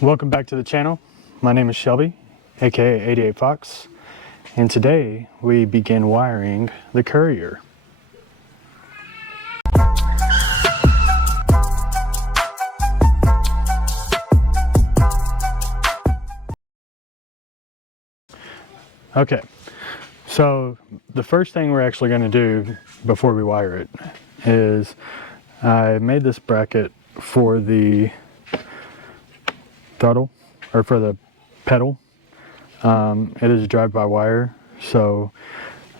Welcome back to the channel. My name is Shelby, aka 88 Fox, and today we begin wiring the Courier. Okay, so the first thing we're actually going to do before we wire it is I made this bracket for the throttle, or for the pedal. It is drive-by-wire, so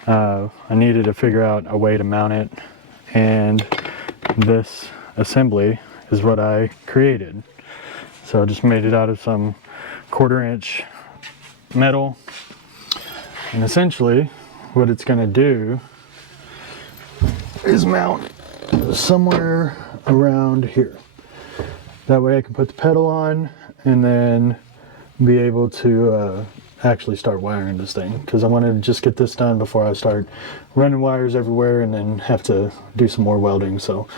I needed to figure out a way to mount it, and this assembly is what I created. So I just made it out of some 1/4 inch metal, and essentially what it's going to do is mount somewhere around here. That way I can put the pedal on and then be able to actually start wiring this thing, because I want to just get this done before I start running wires everywhere and then have to do some more welding. So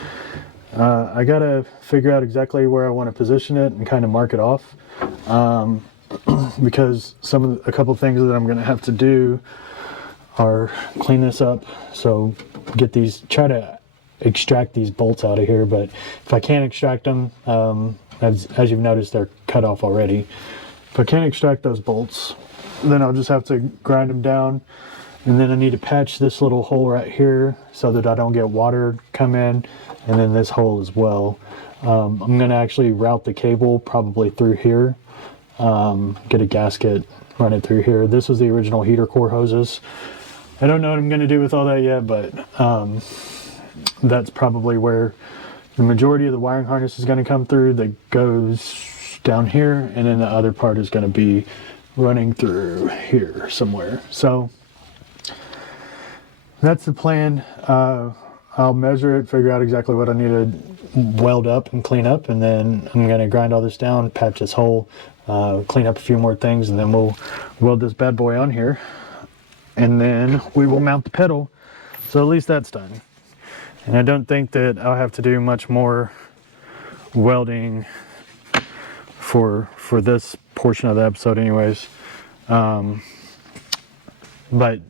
I gotta figure out exactly where I want to position it and kind of mark it off, because a couple things that I'm going to have to do are clean this up, so try to extract these bolts out of here. But if I can't extract them, as you've noticed, they're cut off already. If I can't extract those bolts, then I'll just have to grind them down, and then I need to patch this little hole right here so that I don't get water come in, and then this hole as well. I'm going to actually route the cable probably through here, get a gasket, run it through here. This was the original heater core hoses. I don't know what I'm going to do with all that yet, but that's probably where the majority of the wiring harness is going to come through. That goes down here, and then the other part is going to be running through here somewhere. So that's the plan. I'll measure it, figure out exactly what I need to weld up and clean up, and then I'm going to grind all this down, patch this hole, clean up a few more things, and then we'll weld this bad boy on here, and then we will mount the pedal. So at least that's done. And I don't think that I'll have to do much more welding for this portion of the episode anyways. But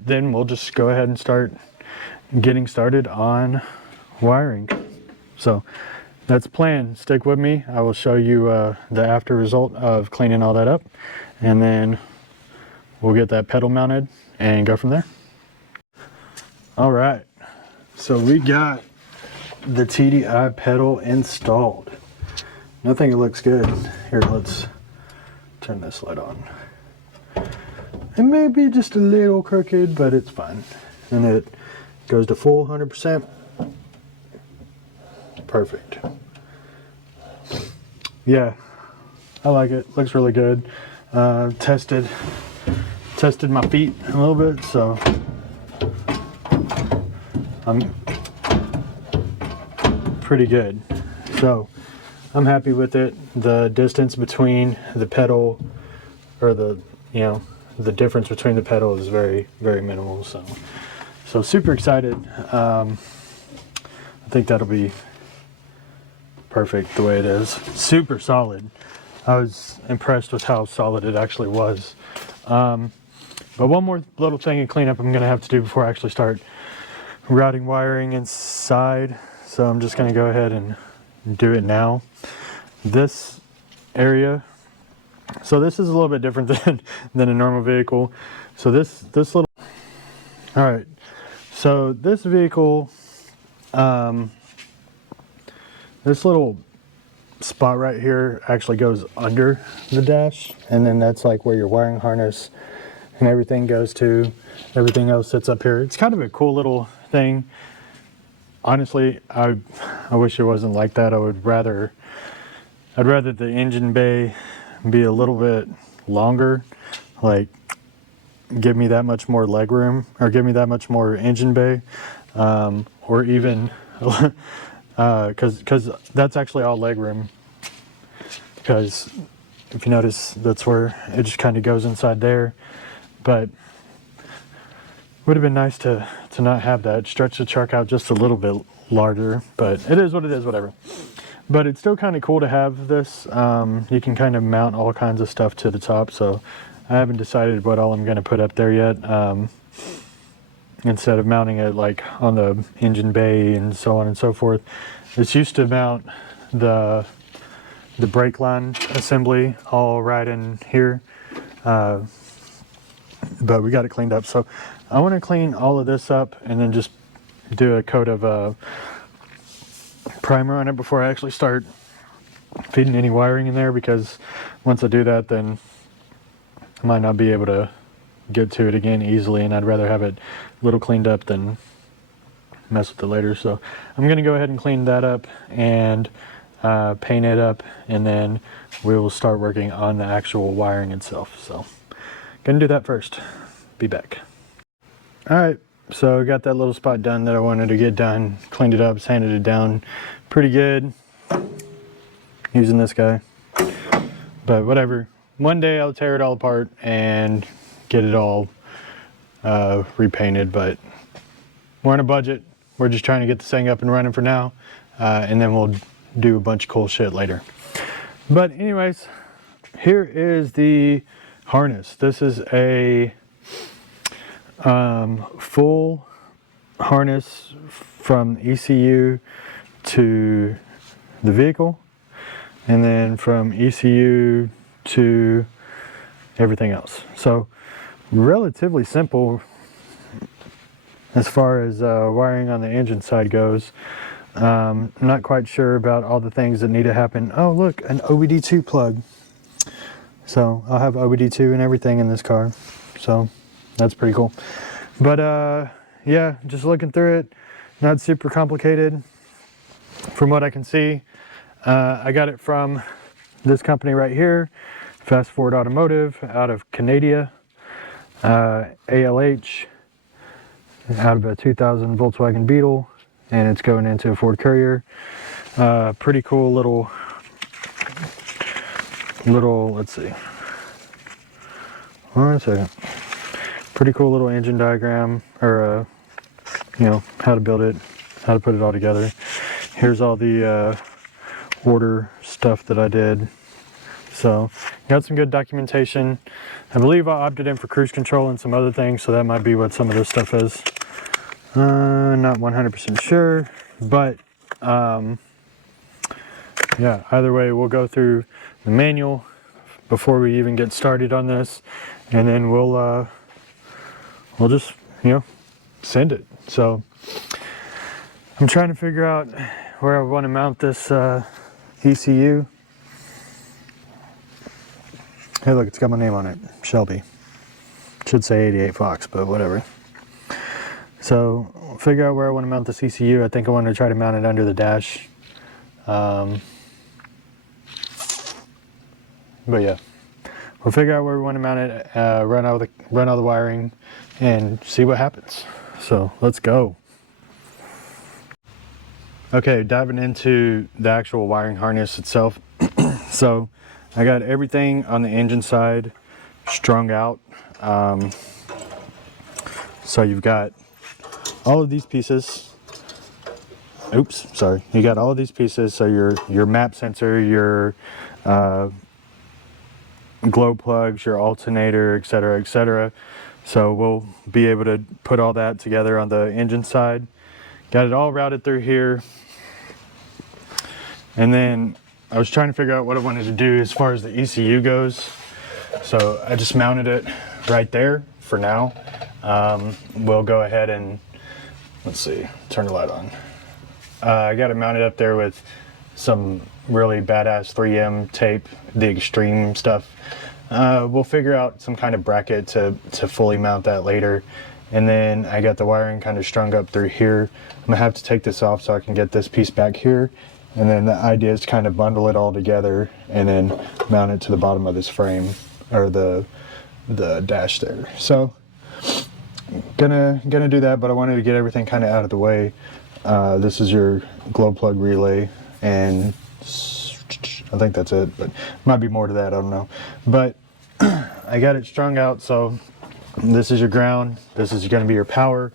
then we'll just go ahead and start getting started on wiring. So that's the plan. Stick with me. I will show you the after result of cleaning all that up, and then we'll get that pedal mounted and go from there. All right. So we got the TDI pedal installed. I think it looks good. Here, let's turn this light on. It may be just a little crooked, but it's fine. And it goes to full 100%. Perfect. Yeah, I like it. Looks really good. Tested my feet a little bit, so I'm pretty good. So I'm happy with it. The distance between the pedal, or the difference between the pedal is very, very minimal. So super excited. I think that'll be perfect the way it is. Super solid. I was impressed with how solid it actually was. But one more little thing of cleanup I'm gonna have to do before I actually start routing wiring inside. So I'm just going to go ahead and do it now. This area, so this is a little bit different than a normal vehicle. So this little, all right, so this vehicle, this little spot right here actually goes under the dash, and then that's like where your wiring harness and everything goes to. Everything else sits up here. It's kind of a cool little thing. Honestly, I wish it wasn't like that. I'd rather the engine bay be a little bit longer, like give me that much more leg room, or give me that much more engine bay, or even because that's actually all leg room, because if you notice, that's where it just kind of goes inside there. But would have been nice to not have that. Stretch the truck out just a little bit larger, but it is what it is, whatever. But it's still kind of cool to have this. You can kind of mount all kinds of stuff to the top, so I haven't decided what all I'm going to put up there yet. Instead of mounting it like on the engine bay and so on and so forth. This used to mount the brake line assembly all right in here, but we got it cleaned up. So I want to clean all of this up and then just do a coat of primer on it before I actually start feeding any wiring in there, because once I do that, then I might not be able to get to it again easily, and I'd rather have it a little cleaned up than mess with it later. So I'm going to go ahead and clean that up and paint it up, and then we will start working on the actual wiring itself. So gonna do that first. Be back. All right, so I got that little spot done that I wanted to get done, cleaned it up, sanded it down pretty good using this guy, but whatever. One day I'll tear it all apart and get it all repainted, but we're on a budget. We're just trying to get this thing up and running for now, and then we'll do a bunch of cool shit later. But anyways, here is the harness. This is a full harness from ECU to the vehicle, and then from ECU to everything else. So relatively simple as far as wiring on the engine side goes. I'm not quite sure about all the things that need to happen. Oh look, an OBD2 plug. So I'll have OBD2 and everything in this car, so that's pretty cool. But yeah, just looking through it, not super complicated from what I can see. I got it from this company right here, Fast Forward Automotive, out of Canada. ALH, out of a 2000 Volkswagen Beetle, and it's going into a Ford Courier. Pretty cool little, let's see, one second. Pretty cool little engine diagram, or you know, how to build it, how to put it all together. Here's all the order stuff that I did. So got some good documentation. I believe I opted in for cruise control and some other things, so that might be what some of this stuff is. Not 100% sure, but yeah, either way, we'll go through the manual before we even get started on this, and then we'll just, you know, send it. So I'm trying to figure out where I want to mount this ECU. Hey look, it's got my name on it, Shelby. Should say 88 Fox, but whatever. So figure out where I want to mount this ECU. I think I want to try to mount it under the dash. But yeah, we'll figure out where we want to mount it, run all the wiring, and see what happens. So let's go. Okay, diving into the actual wiring harness itself. So I got everything on the engine side strung out. So you've got all of these pieces. Oops, sorry. You got all of these pieces. So your map sensor, your glow plugs, your alternator, etc., etc. So we'll be able to put all that together on the engine side. Got it all routed through here. And then I was trying to figure out what I wanted to do as far as the ECU goes. So I just mounted it right there for now. We'll go ahead and, let's see, turn the light on. I got it mounted up there with some really badass 3M tape, the extreme stuff. We'll figure out some kind of bracket to fully mount that later. And then I got the wiring kind of strung up through here. I'm gonna have to take this off so I can get this piece back here. And then the idea is to kind of bundle it all together and then mount it to the bottom of this frame, or the dash there. So gonna do that, but I wanted to get everything kind of out of the way. This is your glow plug relay, and I think that's it, but might be more to that, I don't know. But I got it strung out, so this is your ground, this is going to be your power.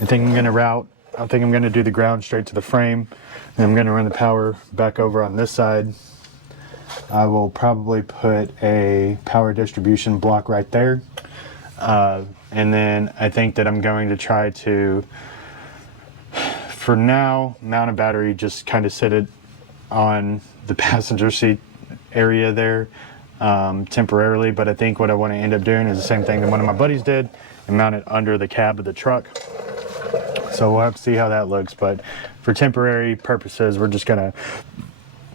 I think I'm going to route I think I'm going to do the ground straight to the frame, and I'm going to run the power back over on this side. I will probably put a power distribution block right there, and then I think that I'm going to try to, for now, mount a battery, just kind of sit it on the passenger seat area there temporarily. But I think what I want to end up doing is the same thing that one of my buddies did, and mount it under the cab of the truck. So we'll have to see how that looks, but for temporary purposes, we're just gonna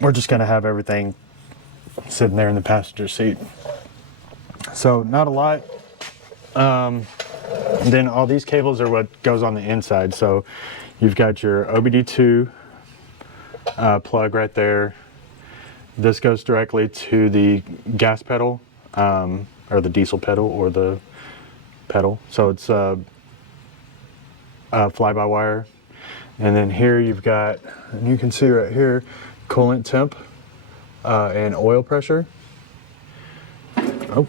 have everything sitting there in the passenger seat. So not a lot. Then all these cables are what goes on the inside. So you've got your OBD2 plug right there. This goes directly to the gas pedal, or the diesel pedal, or the pedal. So it's fly-by-wire. And then here you've got, and you can see right here, coolant temp and oil pressure. Oh,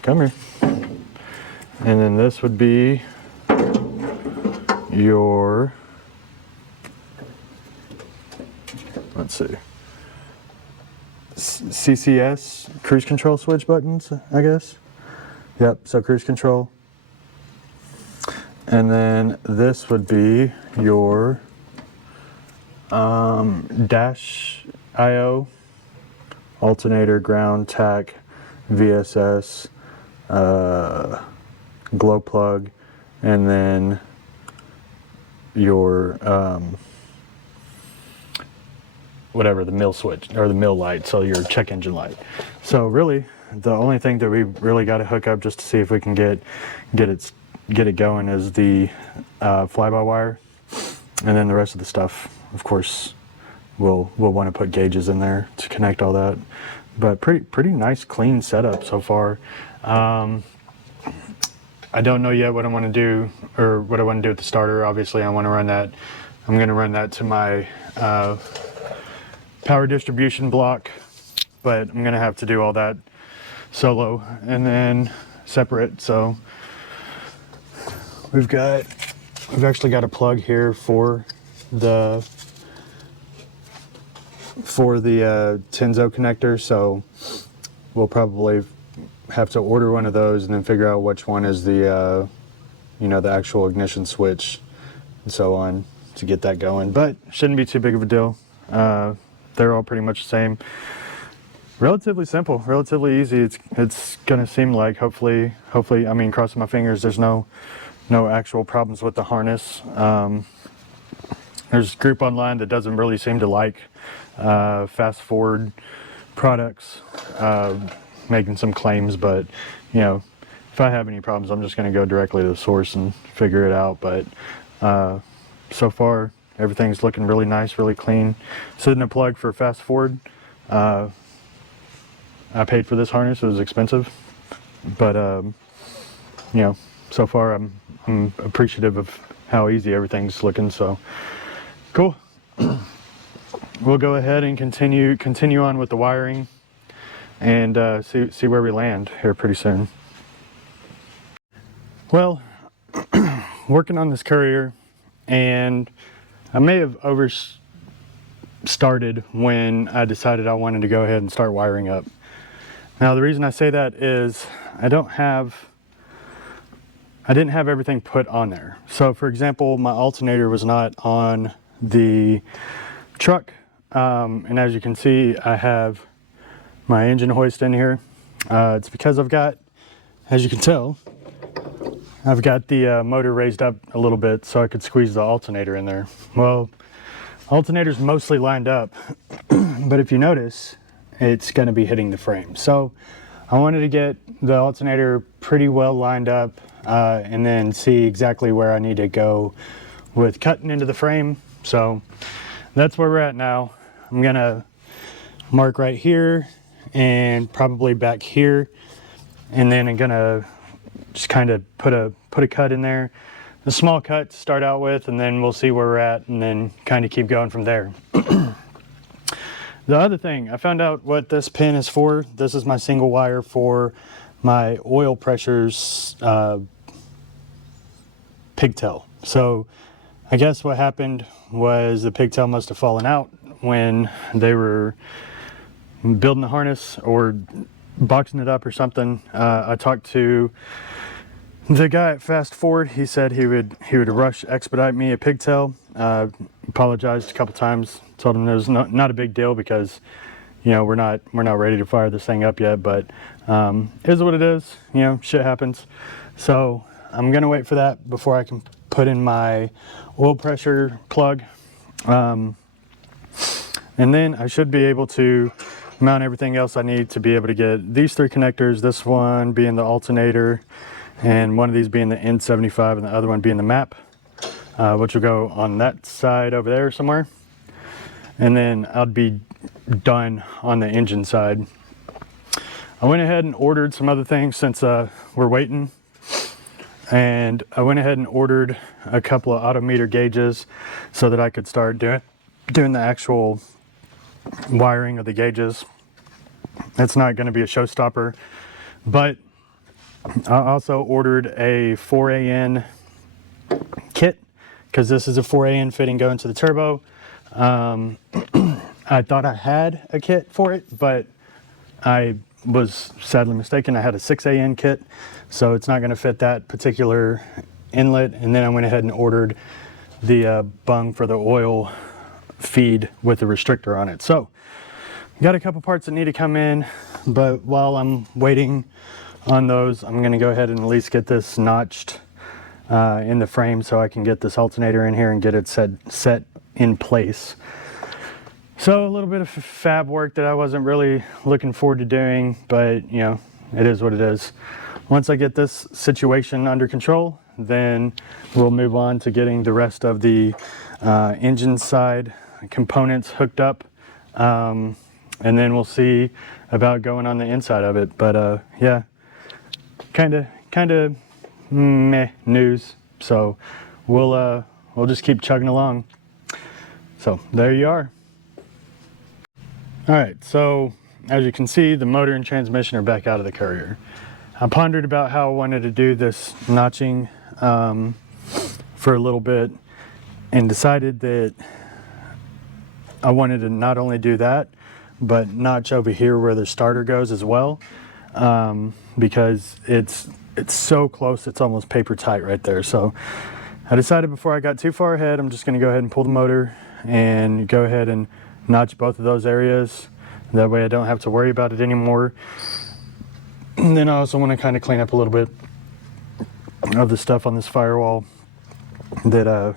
come here. And then this would be your, let's see, CCS, cruise control switch buttons, I guess. Yep, so cruise control. And then this would be your dash IO, alternator, ground, tack, VSS, glow plug, and then your whatever, the mill switch, or the mill light, so your check engine light. So really, the only thing that we really got to hook up just to see if we can get it going is the fly-by-wire, and then the rest of the stuff, of course, we'll want to put gauges in there to connect all that. But pretty nice, clean setup so far. I don't know yet what I want to do, or what I want to do with the starter. Obviously, I want to run that. I'm going to run that to my power distribution block, but I'm going to have to do all that solo and then separate. So we've actually got a plug here for the Tenzo connector. So we'll probably have to order one of those and then figure out which one is the the actual ignition switch and so on to get that going. But shouldn't be too big of a deal. They're all pretty much the same. Relatively simple, relatively easy. It's gonna seem like, hopefully, I mean, crossing my fingers, there's no actual problems with the harness. There's a group online that doesn't really seem to like fast forward products, making some claims, but if I have any problems, I'm just going to go directly to the source and figure it out. But so far, everything's looking really nice, really clean. Sitting a plug for fast forward. I paid for this harness; it was expensive, but so far I'm appreciative of how easy everything's looking. So cool. We'll go ahead and continue on with the wiring, and see where we land here pretty soon. Well, working on this Courier, and I may have started when I decided I wanted to go ahead and start wiring up. Now the reason I say that is I didn't have everything put on there. So for example, my alternator was not on the truck, and as you can see, I have my engine hoist in here. It's because I've got, as you can tell, I've got the motor raised up a little bit so I could squeeze the alternator in there. Well, alternator's mostly lined up, but if you notice, it's going to be hitting the frame. So I wanted to get the alternator pretty well lined up, and then see exactly where I need to go with cutting into the frame. So that's where we're at now. I'm going to mark right here and probably back here, and then I'm gonna just kind of put a cut in there, a small cut to start out with, and then we'll see where we're at and then kind of keep going from there. The other thing, I found out what this pin is for. This is my single wire for my oil pressures pigtail. So I guess what happened was the pigtail must have fallen out when they were building the harness or boxing it up or something. I talked to the guy at Fast Forward. He said he would rush expedite me a pigtail. Apologized a couple times. Told him it was not a big deal because, you know, we're not ready to fire this thing up yet. But it is what it is. You know, shit happens. So I'm gonna wait for that before I can put in my oil pressure plug. And then I should be able to mount everything else I need to be able to get these 3 connectors, this one being the alternator, and one of these being the N75 and the other one being the map, which will go on that side over there somewhere. And then I'll be done on the engine side. I went ahead and ordered some other things since we're waiting. And I went ahead and ordered a couple of autometer gauges so that I could start doing the actual wiring of the gauges. It's not going to be a showstopper, but I also ordered a 4AN kit because this is a 4AN fitting going to the turbo. I thought I had a kit for it, but I was sadly mistaken. I had a 6AN kit, so it's not going to fit that particular inlet. And then I went ahead and ordered the bung for the oil feed with the restrictor on it. So got a couple parts that need to come in, but while I'm waiting on those, I'm going to go ahead and at least get this notched in the frame so I can get this alternator in here and get it set in place. So a little bit of fab work that I wasn't really looking forward to doing, but you know, it is what it is. Once I get this situation under control, then we'll move on to getting the rest of the engine side components hooked up. And then we'll see about going on the inside of it. But yeah, kind of meh news. So we'll just keep chugging along. So there you are. All right, so as you can see, the motor and transmission are back out of the Courier. I pondered about how I wanted to do this notching for a little bit and decided that I wanted to not only do that, but notch over here where the starter goes as well, because it's so close, it's almost paper tight right there. So I decided before I got too far ahead, I'm just going to go ahead and pull the motor and go ahead and notch both of those areas. That way I don't have to worry about it anymore. And then I also want to kind of clean up a little bit of the stuff on this firewall that I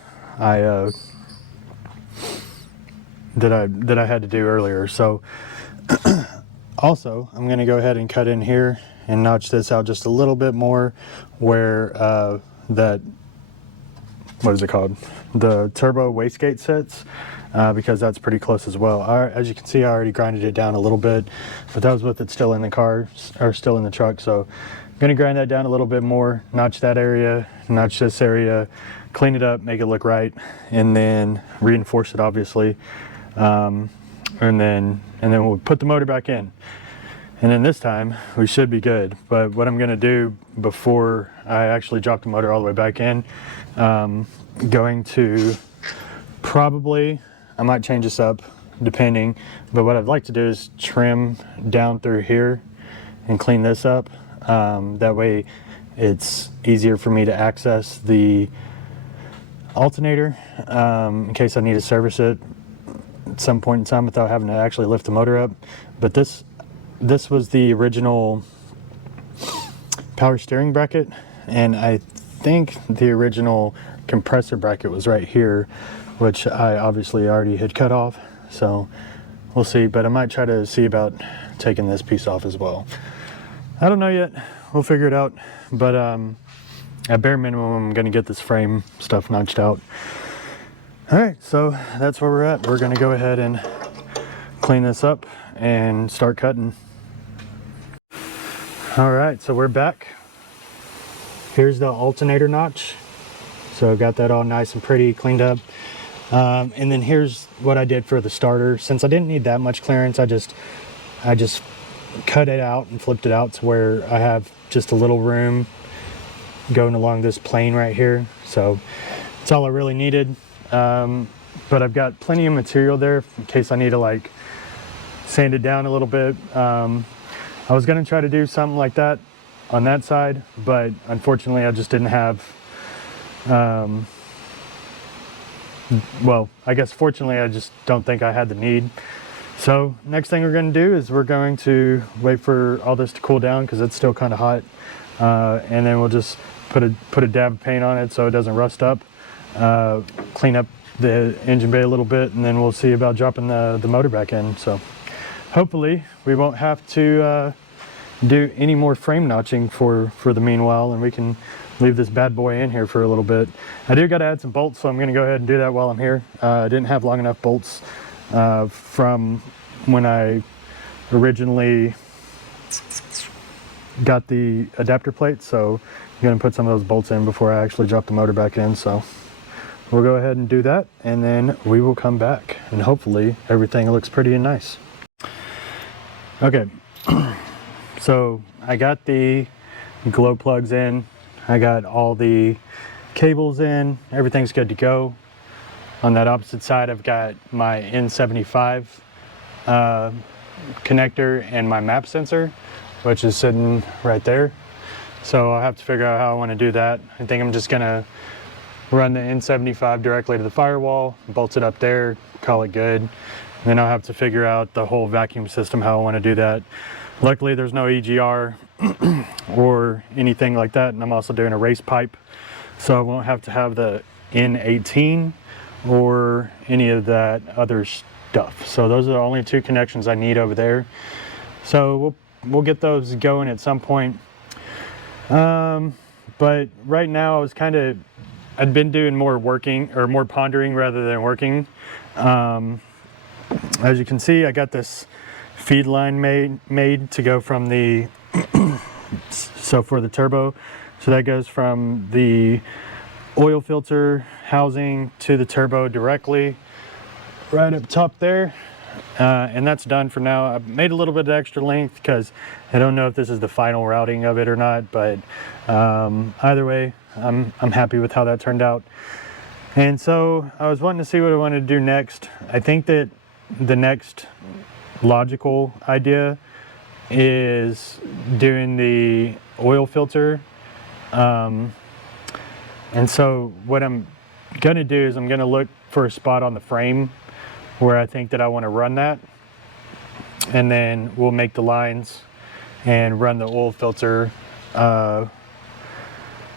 had to do earlier. So also I'm going to go ahead and cut in here and notch this out just a little bit more where that, what is it called, the turbo wastegate sits, because that's pretty close as well. As you can see, I already grinded it down a little bit, but that was with it still in the car, or still in the truck. So I'm going to grind that down a little bit more, notch that area, notch this area, clean it up, make it look right, and then reinforce it obviously. And then we'll put the motor back in. And then this time we should be good. But what I'm going to do before I actually drop the motor all the way back in, going to probably, I might change this up depending, but what I'd like to do is trim down through here and clean this up. That way it's easier for me to access the alternator in case I need to service it at some point in time without having to actually lift the motor up. But this was the original power steering bracket, and I think the original compressor bracket was right here, which I obviously already had cut off. So we'll see, but I might try to see about taking this piece off as well. I don't know yet, we'll figure it out, but at bare minimum I'm gonna get this frame stuff notched out. All right, so that's where we're at. We're gonna go ahead and clean this up and start cutting. All right, so we're back. Here's the alternator notch. So got that all nice and pretty cleaned up. And then here's what I did for the starter. Since I didn't need that much clearance, I just cut it out and flipped it out to where I have just a little room going along this plane right here. So that's all I really needed. but I've got plenty of material there in case I need to like sand it down a little bit. I was going to try to do something like that on that side, but unfortunately I just didn't have, well, I guess fortunately I just don't think I had the need. So next thing we're going to do is we're going to wait for all this to cool down because it's still kind of hot, and then we'll just put a dab of paint on it so it doesn't rust up, clean up the engine bay a little bit, and then we'll see about dropping the motor back in. So hopefully we won't have to do any more frame notching for the meanwhile, and we can leave this bad boy in here for a little bit. I do got to add some bolts, so I'm going to go ahead and do that while I'm here. I didn't have long enough bolts from when I originally got the adapter plate, so I'm going to put some of those bolts in before I actually drop the motor back in. So we'll go ahead and do that, and then we will come back, and hopefully everything looks pretty and nice. Okay, so I got the glow plugs in, I got all the cables in, everything's good to go. On that opposite side, I've got my N75 connector and my map sensor, which is sitting right there. So I'll have to figure out how I want to do that. I think I'm just gonna run the N75 directly to the firewall, bolt it up there, call it good. And then I'll have to figure out the whole vacuum system, how I want to do that. Luckily, there's no EGR or anything like that, and I'm also doing a race pipe, so I won't have to have the N18 or any of that other stuff. So those are the only two connections I need over there. So we'll get those going at some point. But right now I'd been doing more working or more pondering rather than working. As you can see, I got this feed line made to go from the so for the turbo, so that goes from the oil filter housing to the turbo directly right up top there, and that's done for now. I've made a little bit of extra length because I don't know if this is the final routing of it or not, but either way I'm happy with how that turned out. And so I was wanting to see what I wanted to do next. I think that the next logical idea is doing the oil filter, and so what I'm gonna do is I'm gonna look for a spot on the frame where I think that I want to run that, and then we'll make the lines and run the oil filter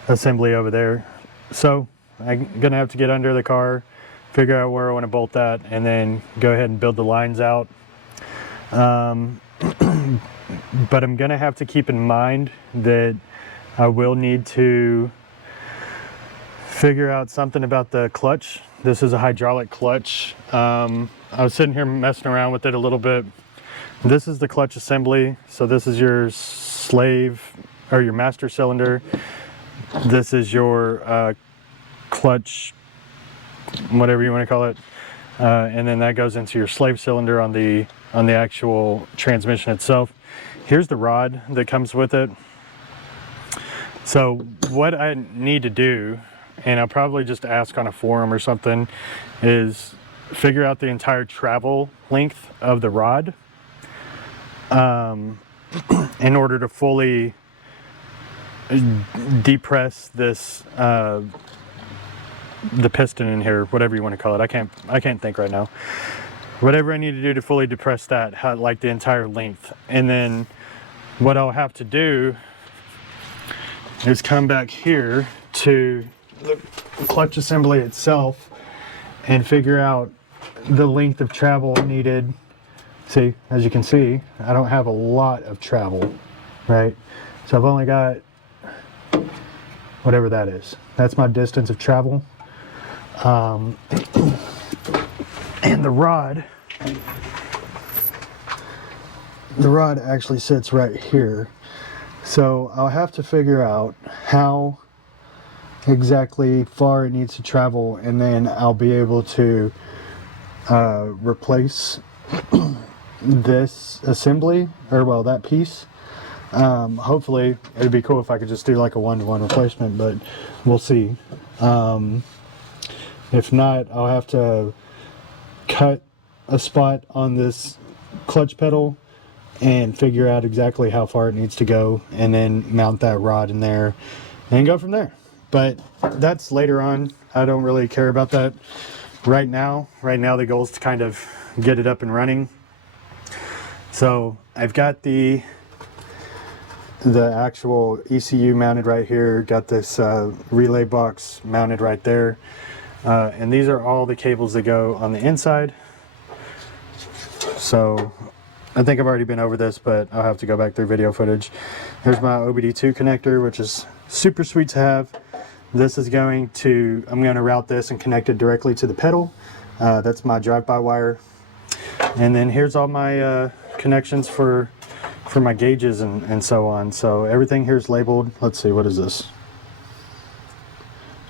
assembly over there. So I'm gonna have to get under the car, figure out where I want to bolt that, and then go ahead and build the lines out. But I'm gonna have to keep in mind that I will need to figure out something about the clutch. This is a hydraulic clutch. I was sitting here messing around with it a little bit. This is the clutch assembly. So this is your slave or your master cylinder. This is your clutch, whatever you want to call it, and then that goes into your slave cylinder on the actual transmission itself. Here's the rod that comes with it. So what I need to do, and I'll probably just ask on a forum or something, is figure out the entire travel length of the rod in order to fully depress this the piston in here, whatever you want to call it. I can't think right now. Whatever I need to do to fully depress that, like the entire length. And then what I'll have to do is come back here to the clutch assembly itself and figure out the length of travel needed. See, as you can see, I don't have a lot of travel, right? So I've only got whatever that is. That's my distance of travel. And the rod actually sits right here. So I'll have to figure out how exactly far it needs to travel, and then I'll be able to replace this assembly, or well, that piece. Hopefully it'd be cool if I could just do like a one-to-one replacement, but we'll see. If not, I'll have to cut a spot on this clutch pedal and figure out exactly how far it needs to go, and then mount that rod in there and go from there. But that's later on. I don't really care about that right now. Right now the goal is to kind of get it up and running. So I've got the actual ECU mounted right here, got this relay box mounted right there, and these are all the cables that go on the inside. So I think I've already been over this, but I'll have to go back through video footage. Here's my OBD2 connector, which is super sweet to have. This is going to, I'm going to route this and connect it directly to the pedal. That's my drive-by wire. And then here's all my connections for my gauges and so on. So everything here is labeled. Let's see, what is this?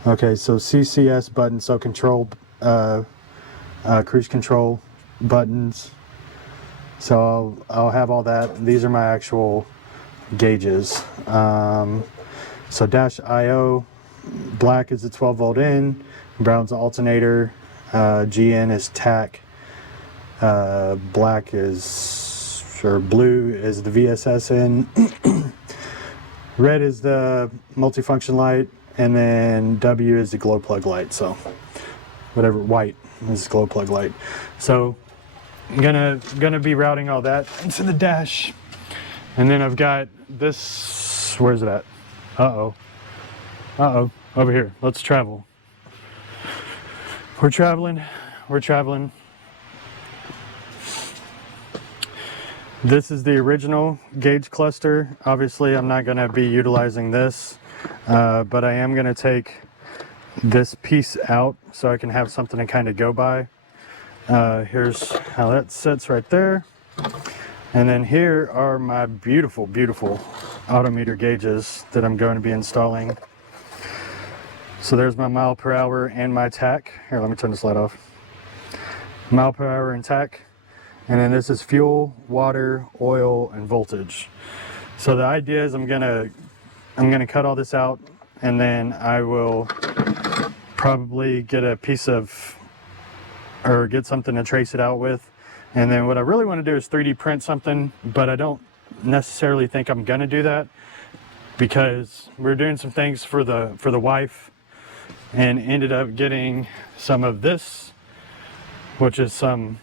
Okay, so CCS button, so control, cruise control buttons. So I'll have all that. These are my actual gauges. So dash IO, black is the 12 volt in, brown's the alternator, GN is TAC, black is, or blue is the VSS in, red is the multifunction light, and then W is the glow plug light. So whatever, white is glow plug light. So I'm gonna be routing all that into the dash, and then I've got this. Where's it at? Over here. Let's travel. We're traveling. This is the original gauge cluster. Obviously, I'm not gonna be utilizing this, but I am gonna take this piece out so I can have something to kind of go by. Here's how that sits right there. And then here are my beautiful, beautiful autometer gauges that I'm going to be installing. So there's my mile per hour and my TAC. Here, let me turn this light off. Mile per hour and TAC. And then this is fuel, water, oil, and voltage. So the idea is I'm gonna cut all this out, and then I will probably get a piece of, or get something to trace it out with. And then what I really want to do is 3D print something, but I don't necessarily think I'm gonna do that because we're doing some things for the wife, and ended up getting some of this, which is some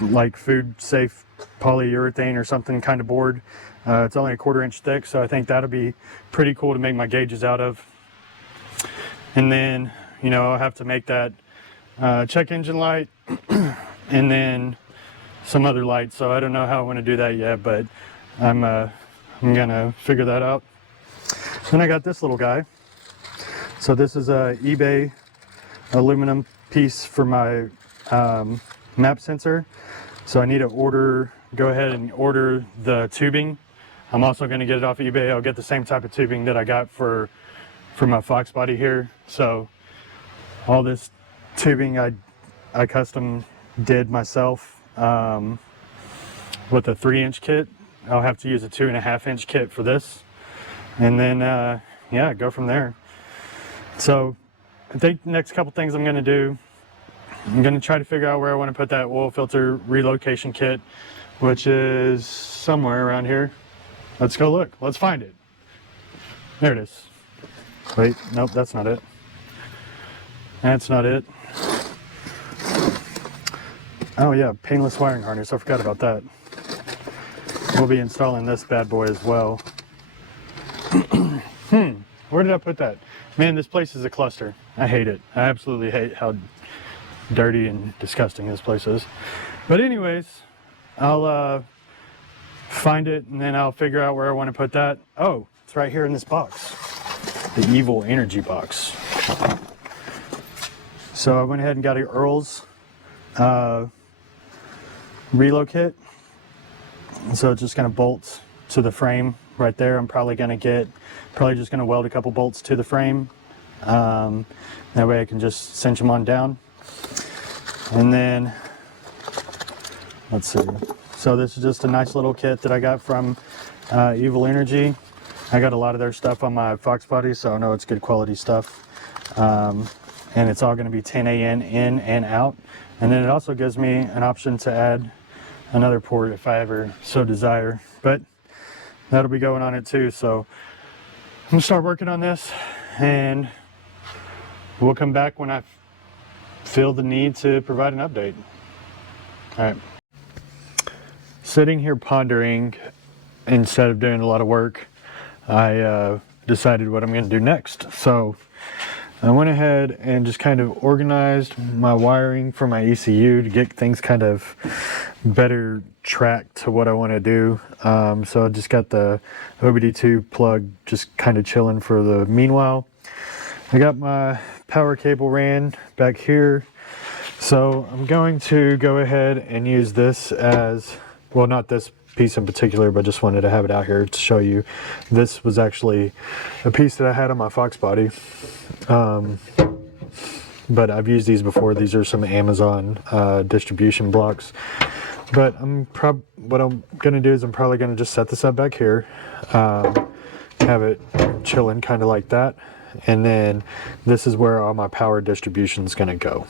like food safe polyurethane or something kind of board. It's only a 1/4 inch thick, so I think that'll be pretty cool to make my gauges out of. And then, you know, I'll have to make that check engine light and then some other lights. So I don't know how I want to do that yet, but I'm gonna figure that out. Then I got this little guy. So this is a eBay aluminum piece for my map sensor. So I need to go ahead and order the tubing. I'm also going to get it off eBay. I'll get the same type of tubing that I got for my Fox body here. So all this tubing I custom did myself with a 3-inch kit. I'll have to use a 2.5-inch kit for this, and then yeah, go from there. So I think the next couple things I'm going to do, I'm going to try to figure out where I want to put that oil filter relocation kit, which is somewhere around here. Let's go look. Let's find it. There it is. Wait, nope, that's not it. That's not it. Oh yeah, painless wiring harness. I forgot about that. We'll be installing this bad boy as well. Where did I put that? Man, this place is a cluster. I hate it. I absolutely hate how dirty and disgusting this place is. But anyways, I'll find it, and then I'll figure out where I want to put that. Oh, it's right here in this box. The evil energy box. So I went ahead and got an Earl's reload kit. So it's just going to bolt to the frame right there. I'm probably just going to weld a couple bolts to the frame. That way I can just cinch them on down. And then, let's see. So this is just a nice little kit that I got from Evil Energy. I got a lot of their stuff on my Fox body, so I know it's good quality stuff. and it's all going to be 10 AN in and out. And then it also gives me an option to add another port if I ever so desire, but that'll be going on it too. So I'm gonna start working on this, and we'll come back when I feel the need to provide an update. All right. Sitting here pondering, instead of doing a lot of work, I decided what I'm going to do next. So I went ahead and just kind of organized my wiring for my ECU to get things kind of better tracked to what I want to do. So I just got the OBD2 plug just kind of chilling for the meanwhile. I got my power cable ran back here. So I'm going to go ahead and use this as, well, not this piece in particular, but just wanted to have it out here to show you. This was actually a piece that I had on my Fox body. But I've used these before. These are some Amazon distribution blocks. But what I'm gonna do is I'm probably gonna just set this up back here, have it chilling kind of like that. And then this is where all my power distribution is gonna go.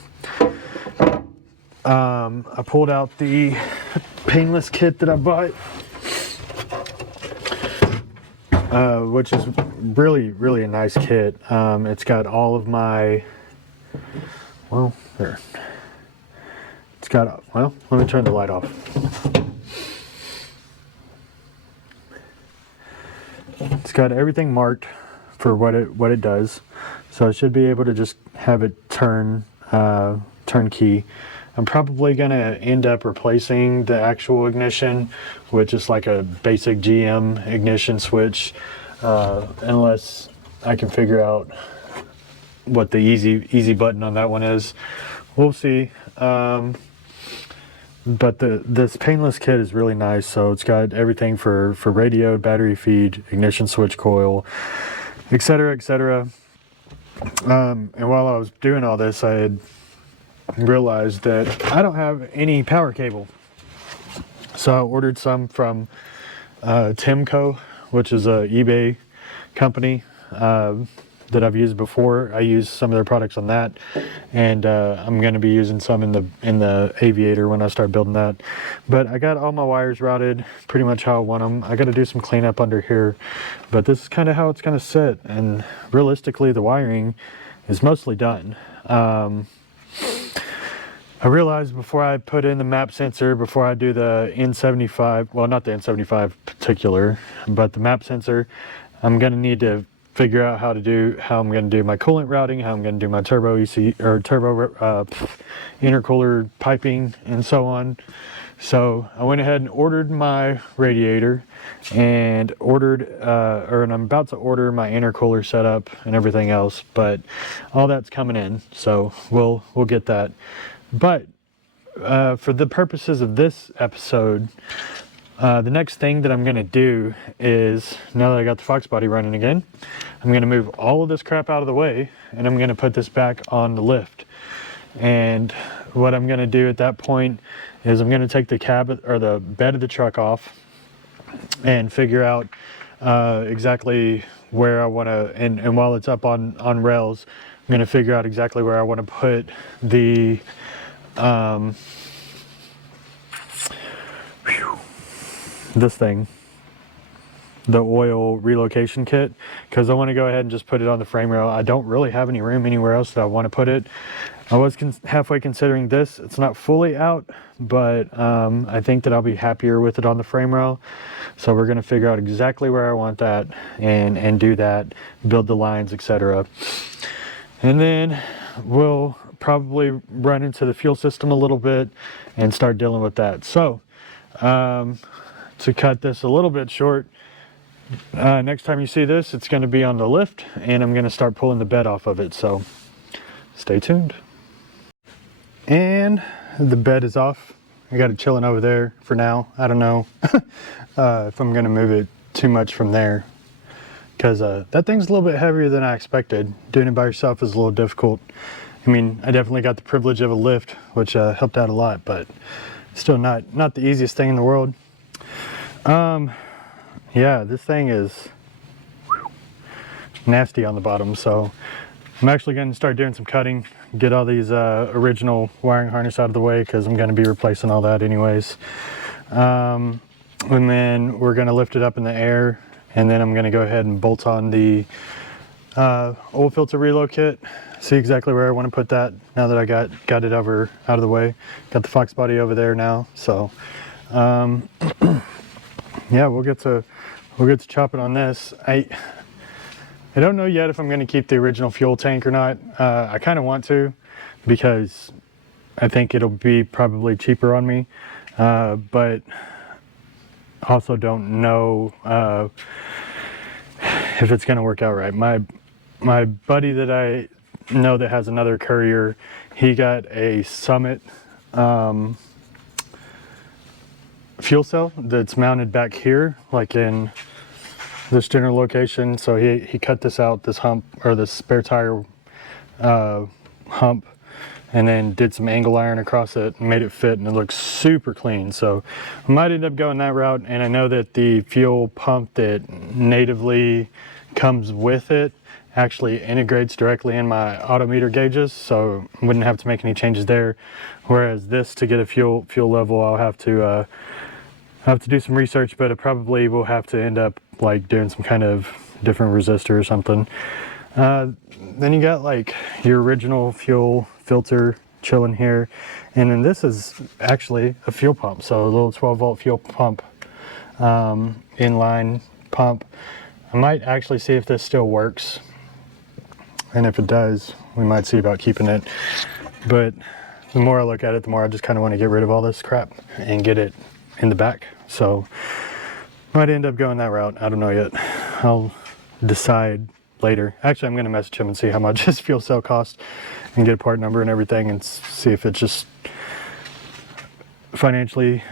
I pulled out the painless kit that I bought, which is really a nice kit. It's got all of my, well, there. It's got, well, let me turn the light off. It's got everything marked for what it does. So I should be able to just have it turn key. I'm probably going to end up replacing the actual ignition with just like a basic GM ignition switch, unless I can figure out what the easy button on that one is. We'll see. But this painless kit is really nice. So it's got everything for radio, battery feed, ignition switch coil, etc., etc. And while I was doing all this, I had realized that I don't have any power cable. So I ordered some from Timco, which is a eBay company that I've used before. I used some of their products on that, and I'm going to be using some in the Aviator when I start building that. But I got all my wires routed pretty much how I want them. I got to do some cleanup under here, but this is kind of how it's going to sit. And realistically, the wiring is mostly done. I realized before I put in the map sensor, before I do the N75, well, not the N75 particular, but the map sensor, I'm going to need to figure out how I'm going to do my coolant routing, how I'm going to do my turbo intercooler piping, and so on. So I went ahead and ordered my radiator, and and I'm about to order my intercooler setup and everything else, but all that's coming in, so we'll get that. But for the purposes of this episode, the next thing that I'm going to do is, now that I got the Fox body running again, I'm going to move all of this crap out of the way, and I'm going to put this back on the lift. And what I'm going to do at that point is I'm going to take the cab or the bed of the truck off and figure out exactly where I want to, and while it's up on rails, I'm going to figure out exactly where I want to put the this thing, the oil relocation kit, because I want to go ahead and just put it on the frame rail. I don't really have any room anywhere else that I want to put it. I was halfway considering this. It's not fully out, but I think that I'll be happier with it on the frame rail. So we're going to figure out exactly where I want that and do that, build the lines, etc. And then we'll probably run into the fuel system a little bit and start dealing with that. So to cut this a little bit short, next time you see this, it's going to be on the lift, and I'm going to start pulling the bed off of it. So stay tuned. And the bed is off. I got it chilling over there for now. I don't know if I'm going to move it too much from there, because that thing's a little bit heavier than I expected. Doing it by yourself is a little difficult. I mean, I definitely got the privilege of a lift, which helped out a lot, but still not the easiest thing in the world. Yeah, this thing is nasty on the bottom, so I'm actually going to start doing some cutting, get all these original wiring harness out of the way because I'm going to be replacing all that anyways. And then we're going to lift it up in the air, and then I'm going to go ahead and bolt on the oil filter reload kit, see exactly where I want to put that now that I got it out of the way. Got the Fox body over there now, so yeah, we'll get to chopping on this. I don't know yet if I'm going to keep the original fuel tank or not. I kind of want to, because I think it'll be probably cheaper on me, but also don't know if it's going to work out right. My buddy that I know that has another Courier, he got a Summit fuel cell that's mounted back here, like in this general location. So he cut this out, this hump, or this spare tire hump, and then did some angle iron across it and made it fit, and it looks super clean. So I might end up going that route. And I know that the fuel pump that natively comes with it actually integrates directly in my autometer gauges, so I wouldn't have to make any changes there. Whereas this, to get a fuel level, I'll have to do some research, but it probably will have to end up like doing some kind of different resistor or something. Then you got like your original fuel filter chilling here, and then this is actually a fuel pump, so a little 12-volt fuel pump, inline pump. I might actually see if this still works, and if it does, we might see about keeping it. But the more I look at it, the more I just kind of want to get rid of all this crap and get it in the back. So might end up going that route. I don't know yet. I'll decide later. Actually, I'm going to message him and see how much his fuel cell costs and get a part number and everything, and see if it's just financially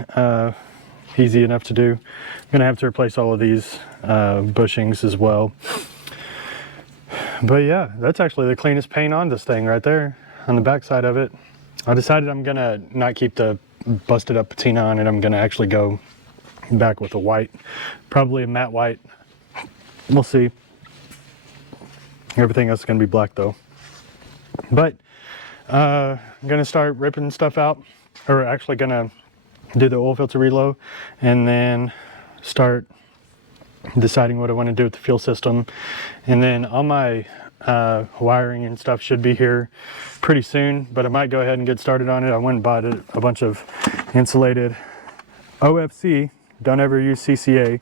easy enough to do. I'm going to have to replace all of these bushings as well. But yeah, that's actually the cleanest paint on this thing right there on the back side of it. I decided I'm going to not keep the busted up patina on it. I'm going to actually go back with a white, probably a matte white. We'll see. Everything else is going to be black though. But I'm going to start ripping stuff out, or actually going to do the oil filter reload, and then start deciding what I want to do with the fuel system. And then all my wiring and stuff should be here pretty soon, but I might go ahead and get started on it. I went and bought a bunch of insulated OFC. Don't ever use CCA.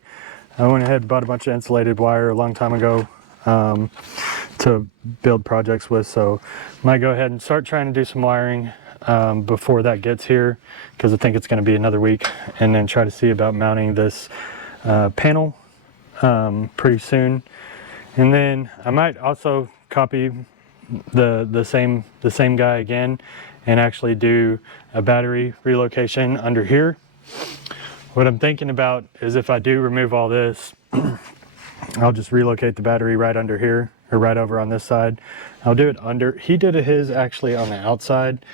I went ahead and bought a bunch of insulated wire a long time ago to build projects with, so I might go ahead and start trying to do some wiring before that gets here, because I think it's going to be another week, and then try to see about mounting this panel pretty soon. And then I might also copy the same guy again and actually do a battery relocation under here. What I'm thinking about is, if I do remove all this, I'll just relocate the battery right under here, or right over on this side. I'll do it under, he did his actually on the outside.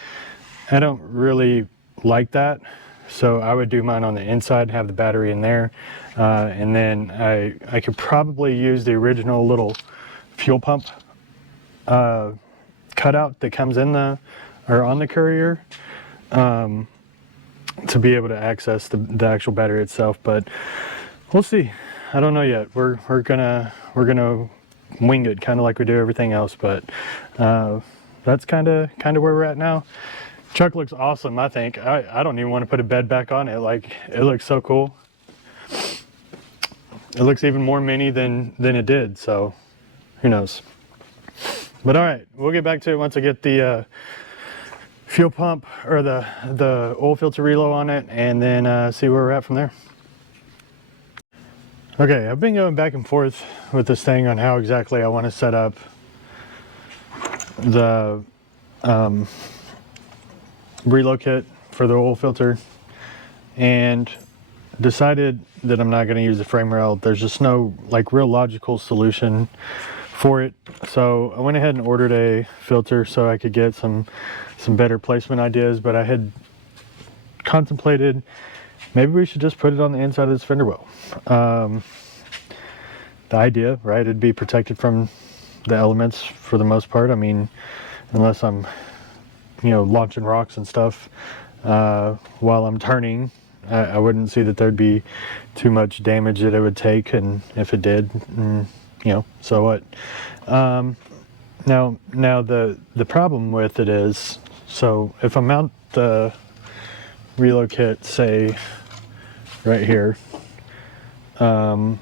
I don't really like that, so I would do mine on the inside, have the battery in there, and then I could probably use the original little fuel pump cutout that comes in on the Courier to be able to access the actual battery itself. But we'll see. I don't know yet. We're gonna wing it, kind of like we do everything else. But that's kind of where we're at now. Truck looks awesome. I think I don't even want to put a bed back on it. Like, it looks so cool. It looks even more mini than it did. So who knows? But all right, we'll get back to it once I get the fuel pump, or the oil filter reload on it, and then see where we're at from there. Okay, I've been going back and forth with this thing on how exactly I want to set up the reload kit for the oil filter, and decided that I'm not going to use the frame rail. There's just no like real logical solution for it. So I went ahead and ordered a filter so I could get some better placement ideas, but I had contemplated maybe we should just put it on the inside of this fender well. The idea, right, it'd be protected from the elements for the most part. I mean, unless I'm, you know, launching rocks and stuff while I'm turning, I wouldn't see that there'd be too much damage that it would take, and if it did, you know, so what. Now the problem with it is, so if I mount the reload kit, say right here, my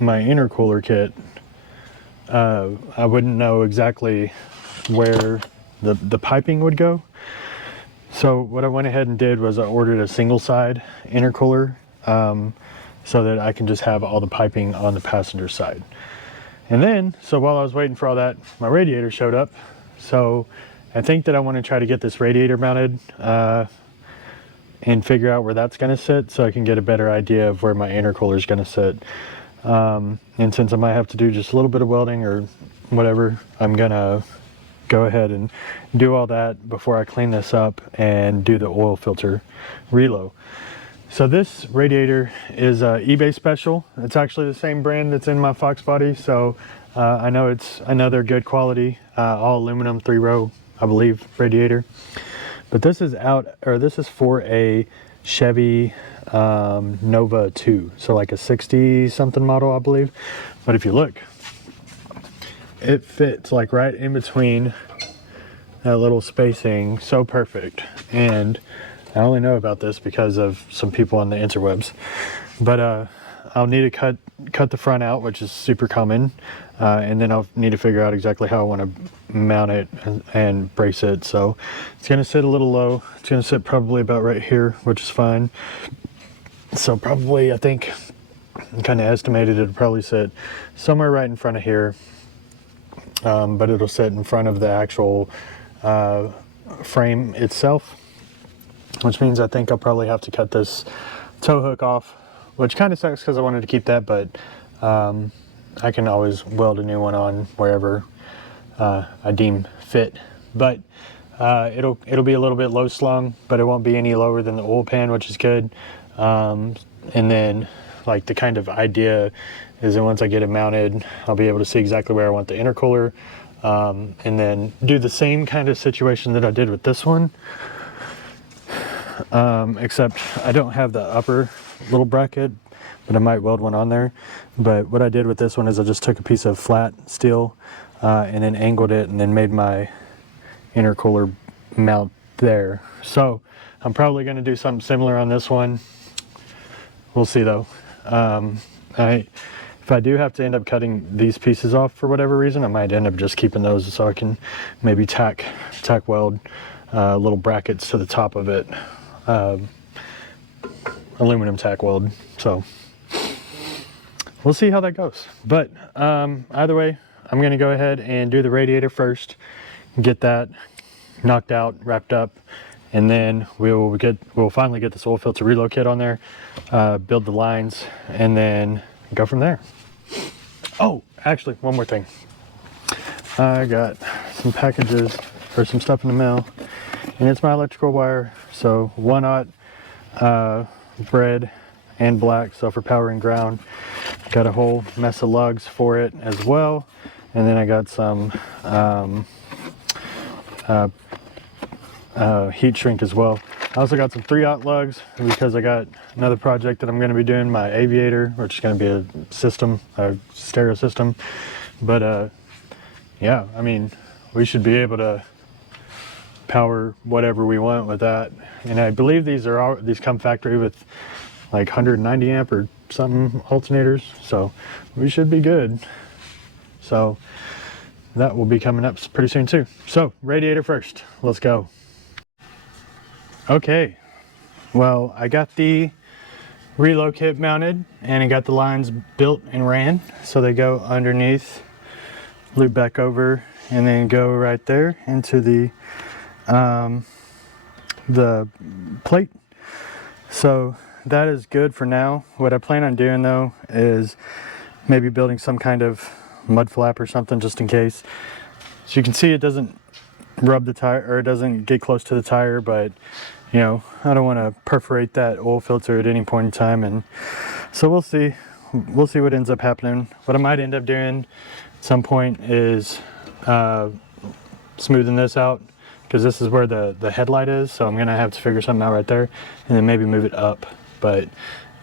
intercooler kit, I wouldn't know exactly where the piping would go. So what I went ahead and did was I ordered a single side intercooler, so that I can just have all the piping on the passenger side. And then, so while I was waiting for all that, my radiator showed up. So I think that I want to try to get this radiator mounted and figure out where that's going to sit, so I can get a better idea of where my intercooler is going to sit. And since I might have to do just a little bit of welding or whatever, I'm going to go ahead and do all that before I clean this up and do the oil filter reload. So this radiator is a eBay special. It's actually the same brand that's in my Fox body, so I know they're good quality, all aluminum 3-row, I believe, radiator. But this is for a Chevy Nova 2, so like a 60 something model, I believe. But if you look, it fits like right in between that little spacing, so perfect. And I only know about this because of some people on the interwebs, but I'll need to cut the front out, which is super common, and then I'll need to figure out exactly how I want to mount it and brace it. So it's going to sit a little low. It's going to sit probably about right here, which is fine. So probably, I think, I kind of estimated it'll probably sit somewhere right in front of here, but it'll sit in front of the actual frame itself, which means I think I'll probably have to cut this tow hook off, which kind of sucks because I wanted to keep that, but I can always weld a new one on wherever I deem fit. But it'll be a little bit low slung, but it won't be any lower than the oil pan, which is good. And then, like, the kind of idea is that once I get it mounted, I'll be able to see exactly where I want the intercooler, and then do the same kind of situation that I did with this one. Except I don't have the upper little bracket, but I might weld one on there. But what I did with this one is I just took a piece of flat steel and then angled it and then made my intercooler mount there. So I'm probably going to do something similar on this one. We'll see though. If I do have to end up cutting these pieces off for whatever reason, I might end up just keeping those so I can maybe tack weld little brackets to the top of it. Aluminum tack weld. So we'll see how that goes. But either way, I'm going to go ahead and do the radiator first, get that knocked out, wrapped up, and then we'll finally get this oil filter reload kit on there, build the lines, and then go from there. Oh, actually, one more thing. I got some packages or some stuff in the mail, and it's my electrical wire. So 1/0 red and black, so for power and ground. Got a whole mess of lugs for it as well, and then I got some heat shrink as well. I also got some 3/0 lugs because I got another project that I'm going to be doing, my aviator, which is going to be a system, a stereo system. But yeah, I mean, we should be able to power whatever we want with that. And I believe these come factory with like 190 amp or something alternators, so we should be good. So that will be coming up pretty soon too. So radiator first, let's go. Okay, well, I got the reload kit mounted and I got the lines built and ran, so they go underneath, loop back over, and then go right there into the plate. So that is good for now. What I plan on doing though is maybe building some kind of mud flap or something just in case. So you can see it doesn't rub the tire, or it doesn't get close to the tire, but you know, I don't want to perforate that oil filter at any point in time, and so we'll see we'll see what ends up happening. What I might end up doing at some point is smoothing this out, because this is where the headlight is, so I'm gonna have to figure something out right there, and then maybe move it up. But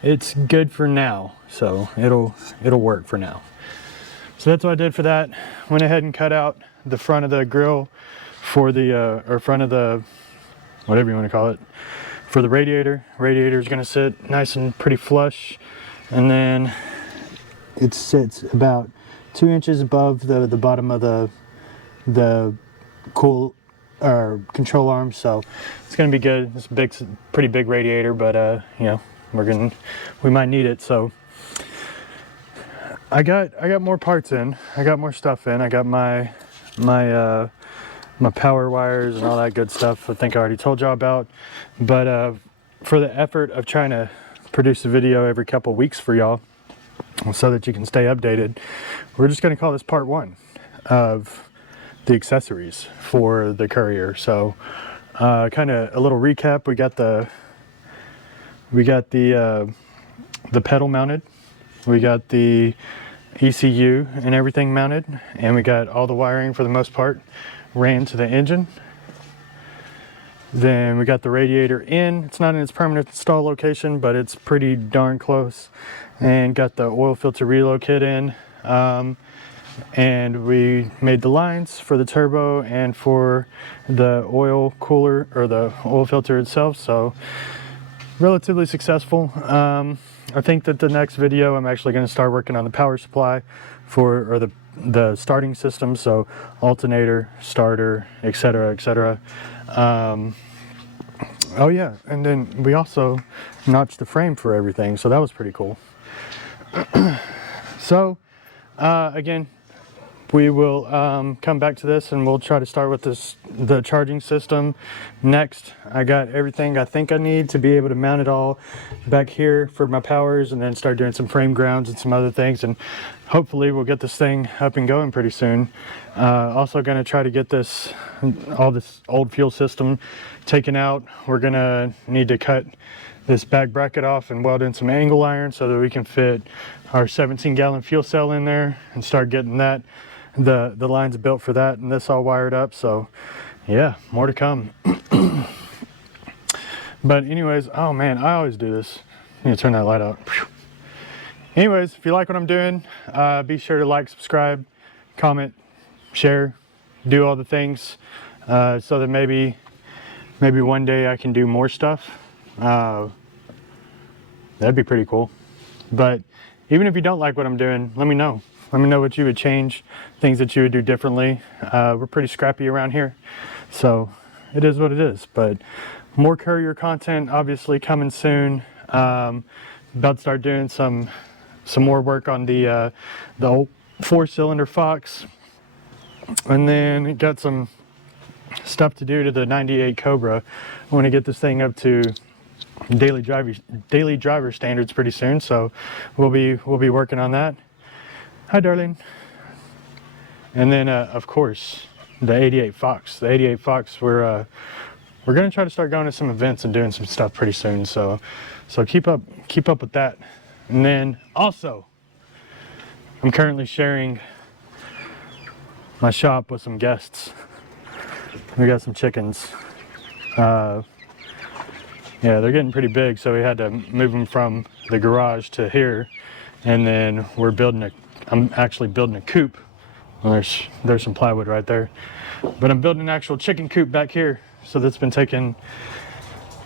it's good for now, so it'll work for now. So that's what I did for that. Went ahead and cut out the front of the grill for the or front of the, whatever you want to call it, for the radiator. Radiator is going to sit nice and pretty flush, and then it sits about 2 inches above the bottom of the cool or control arm, so it's going to be good. It's a big, pretty big radiator, but you know, we might need it. So I got more parts in. I got more stuff in. I got my power wires and all that good stuff. I think I already told y'all about. But for the effort of trying to produce a video every couple weeks for y'all, so that you can stay updated, we're just going to call this part 1 of the accessories for the Courier. So kind of a little recap. We got the pedal mounted. We got the ECU and everything mounted, and we got all the wiring for the most part ran to the engine. Then we got the radiator in. It's not in its permanent install location, but it's pretty darn close. And got the oil filter reload kit in. And we made the lines for the turbo and for the oil cooler, or the oil filter itself. So relatively successful. I think that the next video I'm actually going to start working on the power supply for, or the starting system, so alternator, starter, etc., etc. Oh yeah, and then we also notched the frame for everything, so that was pretty cool. So again, we will come back to this, and we'll try to start with the charging system next. I got everything I think I need to be able to mount it all back here for my powers, and then start doing some frame grounds and some other things, and hopefully we'll get this thing up and going pretty soon. Also going to try to get all this old fuel system taken out. We're going to need to cut this back bracket off and weld in some angle iron so that we can fit our 17-gallon fuel cell in there and start getting that, the lines built for that, and this all wired up. So yeah, more to come. But anyways, oh man, I always do this. I need to turn that light out. Anyways, if you like what I'm doing, be sure to like, subscribe, comment, share, do all the things, so that maybe one day I can do more stuff. That'd be pretty cool. But even if you don't like what I'm doing, let me know. Let me know what you would change, things that you would do differently. We're pretty scrappy around here, so it is what it is. But more Courier content obviously coming soon. About to start doing some more work on the old 4-cylinder Fox, and then got some stuff to do to the 98 Cobra. I want to get this thing up to daily driver standards pretty soon, so we'll be working on that. Hi darling. And then of course the 88 Fox. The 88 Fox, we're going to try to start going to some events and doing some stuff pretty soon, so keep up with that. And then also, I'm currently sharing my shop with some guests. We got some chickens. Yeah, they're getting pretty big, so we had to move them from the garage to here, and then I'm actually building a coop. Well, there's some plywood right there, but I'm building an actual chicken coop back here, so that's been taking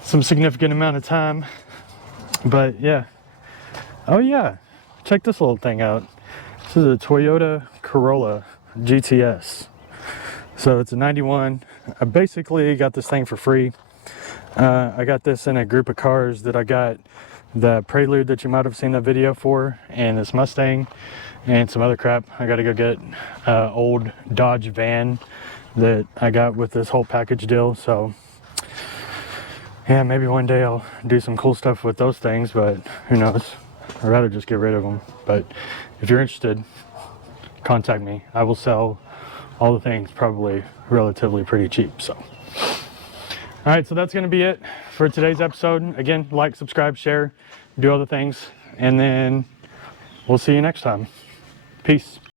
some significant amount of time. But yeah. Oh yeah, check this little thing out. This is a Toyota Corolla GTS. So it's a 91. I basically got this thing for free. I got this in a group of cars that I got the Prelude that you might have seen the video for, and this Mustang, and some other crap. I got to go get old Dodge van that I got with this whole package deal. So yeah, maybe one day I'll do some cool stuff with those things, but who knows. I'd rather just get rid of them. But if you're interested, contact me. I will sell all the things probably relatively pretty cheap. So all right, so that's going to be it for today's episode. Again, like, subscribe, share, do all the things, and then we'll see you next time. Peace.